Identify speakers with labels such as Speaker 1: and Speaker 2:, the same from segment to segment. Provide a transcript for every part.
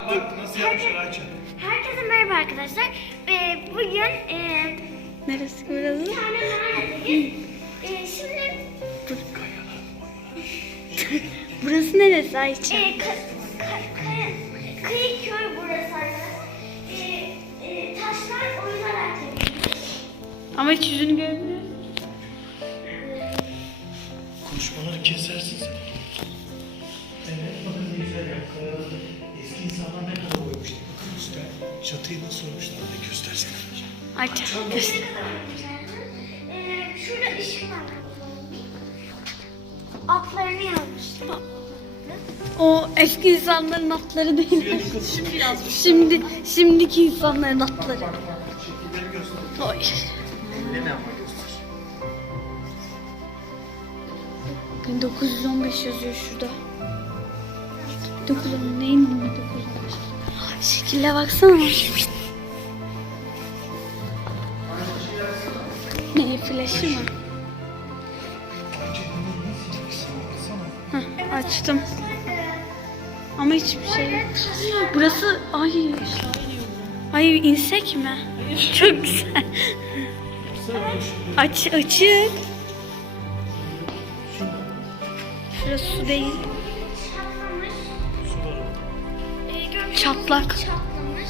Speaker 1: Bak nasıl yapmışlar Ayça.
Speaker 2: Herkese merhaba arkadaşlar. Bugün
Speaker 3: Neresi burası?
Speaker 2: bir tane mağaradayız. Şimdi
Speaker 3: Burası neresi Ayça?
Speaker 2: kıyı köy burası arkadaşlar. Taşlar oynarak yapılmış.
Speaker 3: Ama hiç yüzünü görmüyoruz.
Speaker 1: Konuşmaları kesersin sen. Evet bakın ne güzel yaptık. Eski insanlar ne kadar oymuş. Bakın üstten çatıyı nasıl olmuşlar da göstersene.
Speaker 3: Ayça göster.
Speaker 2: Şurada ışık var. Atlarını yazmışlar.
Speaker 3: O eski insanların atları değil. Şimdiki insanların atları.
Speaker 1: Şekilleri göster.
Speaker 3: Oy.
Speaker 1: Ne ama göster.
Speaker 3: 1915 yazıyor şurada. 1915 neyin 1915? Şekille baksana. Ne flaşı mı?
Speaker 1: Ayça bunu nasıl yapmışsın? Baksana.
Speaker 3: Heh, açtım. Ama hiçbir şey yok. Burası ay insek mi? Çok güzel. Açık. Şurası su değil.
Speaker 2: Çatlamış.
Speaker 1: Su var orada.
Speaker 3: Çatlak.
Speaker 2: Çatlamış.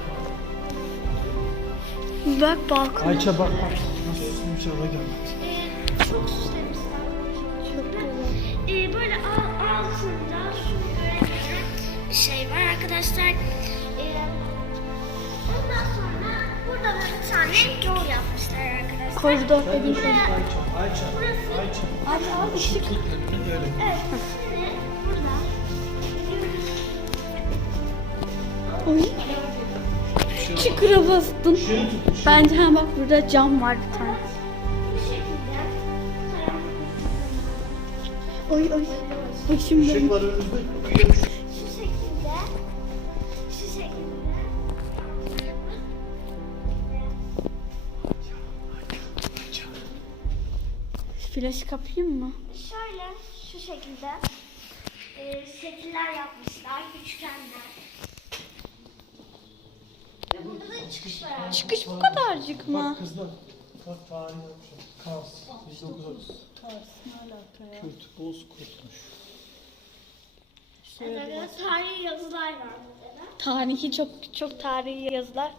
Speaker 3: Bak balkon.
Speaker 1: Ayça bak bak. Nasıl süslemiş araba gelmiş.
Speaker 2: Çok süslemişler. Böyle altında su görebilen bir şey var arkadaşlar. Ondan sonra burada böyle bir tane yol yapmışlar arkadaşlar.
Speaker 3: Koridor.
Speaker 1: Ayça.
Speaker 2: Burası
Speaker 3: Abi ışık.
Speaker 1: Önünü böyle.
Speaker 2: evet. Şimdi burada
Speaker 3: Oy. Çukura bastın. Bence bak burada cam var bir tane.
Speaker 2: bu şekilde
Speaker 3: Oy. Başım
Speaker 1: Işık
Speaker 3: dönüyor.
Speaker 1: var önünüzde.
Speaker 2: şu şekilde
Speaker 3: Flaşı kapayım mı?
Speaker 2: şöyle şu şekilde şekiller yapmışlar, üçgenler. Ve burada da çıkış var arkadaşlar.
Speaker 3: Çıkış bu kadarcık mı?
Speaker 1: Bak kızlar. Bak tarih yapmışlar. Kars. 1930. Kürt, boz kurtmuş.
Speaker 2: Evet, tarihi yazılar var mesela.
Speaker 3: Tarihi çok tarihi yazılar.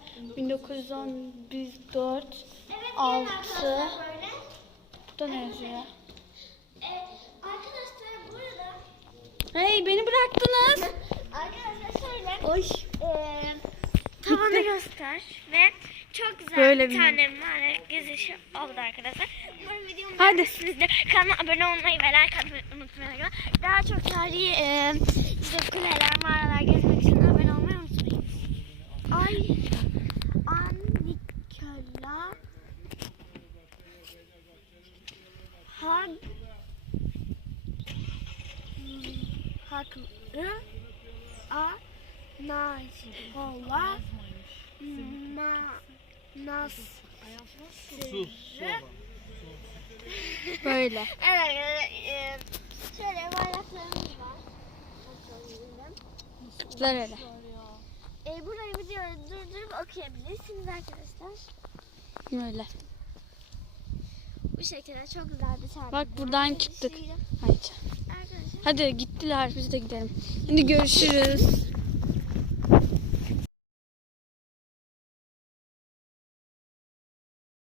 Speaker 3: 1914
Speaker 2: Evet,
Speaker 3: 6.
Speaker 2: arkadaşlar böyle.
Speaker 3: Burada ne yazıyor?
Speaker 2: Arkadaşlar burada
Speaker 3: Hey beni bıraktınız.
Speaker 2: arkadaşlar şöyle
Speaker 3: Oy.
Speaker 2: tavanı göster ve çok güzel
Speaker 3: Böyle
Speaker 2: bir
Speaker 3: bir-
Speaker 2: tane mağara gezişi oldu arkadaşlar. Umarım videomu
Speaker 3: Hadi.
Speaker 2: beğenmişsinizdir. Kanalıma abone olmayı ve like atmayı unutmayın. Daha çok tarihi işte kuleler, mağaralar gezmek için abone olmayı unutmayın. Annikala haklı Nacibola
Speaker 1: Su.
Speaker 3: Böyle.
Speaker 2: Evet, şöyle bayraklarımız var.
Speaker 3: Güzel öyle.
Speaker 2: Burayı videoyu durdurup okuyabilirsiniz arkadaşlar.
Speaker 3: Böyle.
Speaker 2: Bu şekilde çok güzel bir tane.
Speaker 3: Bak buradan çıktık.
Speaker 2: Arkadaşlar.
Speaker 3: Hadi. Hadi gittiler biz de gidelim. Hadi görüşürüz.